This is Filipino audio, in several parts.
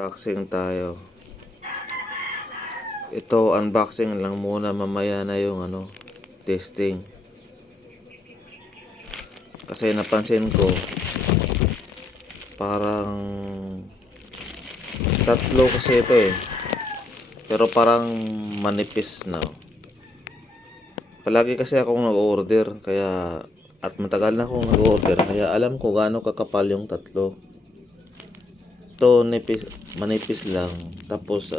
Unboxing tayo. Ito, unboxing lang muna, mamaya na yung testing. Kasi napansin ko, parang tatlo kasi ito eh. Pero parang manipis na. Palagi kasi akong nag-order, kaya at matagal na akong nag-order, kaya alam ko gaano kakapal yung tatlo. Ito, manipis lang. Tapos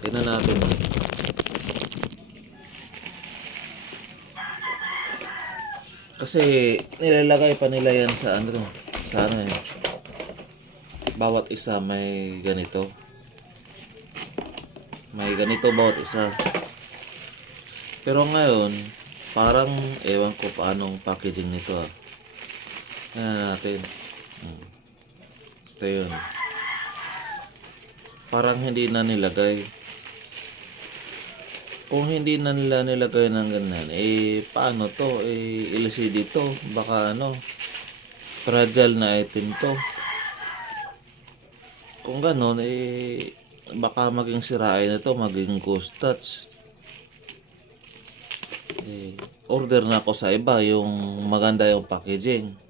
tingnan natin. Kasi nilalagay pa nila yan sa bawat isa may ganito. May ganito bawat isa. Pero ngayon, parang ewan ko paanong packaging nito ah. Tingnan natin. Ito yun. Parang hindi na nilagay. Kung hindi na nila nilagay ng ganyan, paano to? LCD to. Baka fragile na item to. Kung ganon, baka maging sirain na to, maging ghost touch. Order na ako sa iba, yung maganda yung packaging.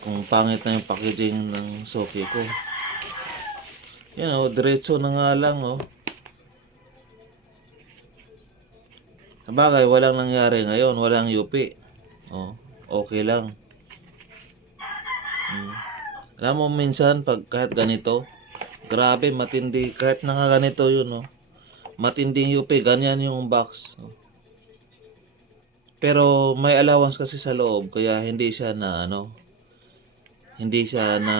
Kung pangit na yung packaging ng Soki ko. Diretso na nga lang Sabagay, walang nangyari ngayon, walang UP. Okay lang. Alam mo minsan pag kahit ganito, grabe matindi, kahit nakaganito yun matinding UP, ganyan yung box. Pero may allowance kasi sa loob, kaya hindi siya na hindi siya na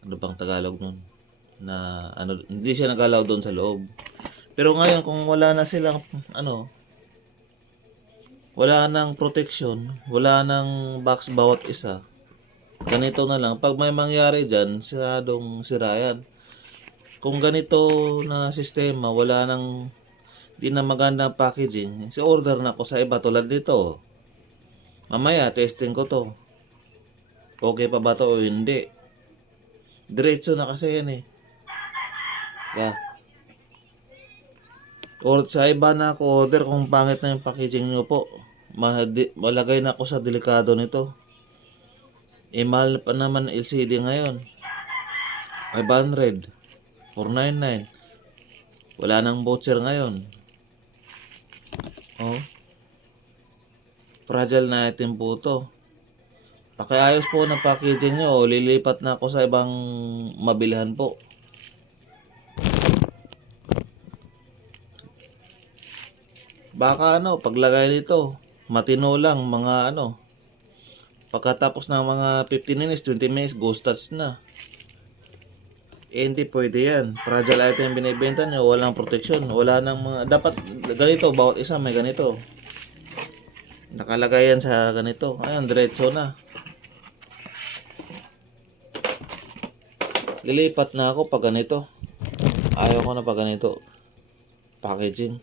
ano bang Tagalog nun? Hindi siya nag-allow doon sa loob. Pero ngayon kung wala na silang wala nang protection, wala nang box bawat isa, ganito na lang. Pag may mangyari dyan, siradong sira yan. Kung ganito na sistema, wala nang di na maganda packaging, order na ako sa iba tulad dito. Mamaya, testing ko to. Okay pa ba to o hindi? Diretso na kasi yan eh. Or sa iba na ako order, kung pangit na yung packaging nyo po, malagay na ako sa delikado nito. Mahal pa naman LCD ngayon. 500, 499. Wala nang voucher ngayon. Fragile na item po to. Pakiayos po ng packaging nyo, lilipat na ako sa ibang mabilihan po. Baka paglagay nito, matino lang mga pagkatapos ng mga 15 minutes, 20 minutes, ghost touch na. Hindi pwede yan. Fragile item binibenta nyo, walang protection, wala nang dapat ganito, bawat isa may ganito. Nakalagay yan sa ganito. Ayun, diretso na. Lilipat na ako pag ganito. Ayaw ko na pag ganito packaging.